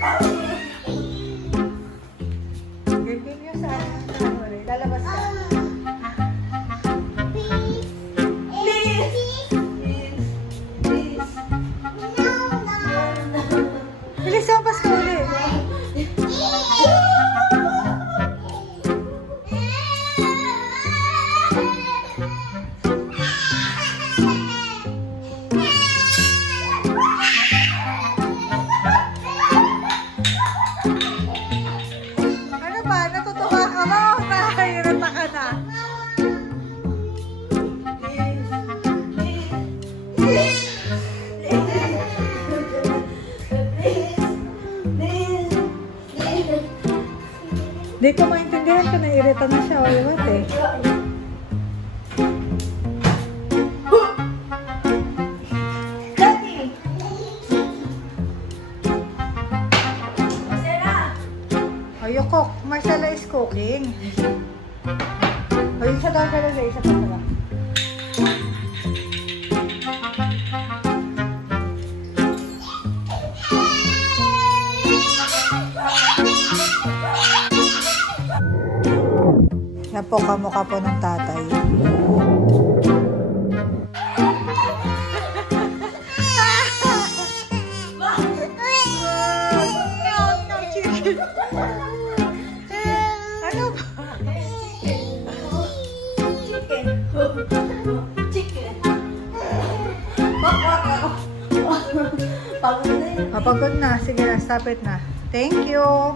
Ganyan nyo sa ano. Lalabas ka. Bilis mo, pas ka ulit. Ano ba? Natutuwa ka ba? Nakahirata ka na. Di ko maintindihan kung nairita na siya o iwat eh. Ayoko, Marcela is cooking. O, isa daw ka lang, isa pa pala. Yan po, kamukha po ng tatay. Ano ba? Chicken. Pagod na. Sige na, stop it na. Thank you.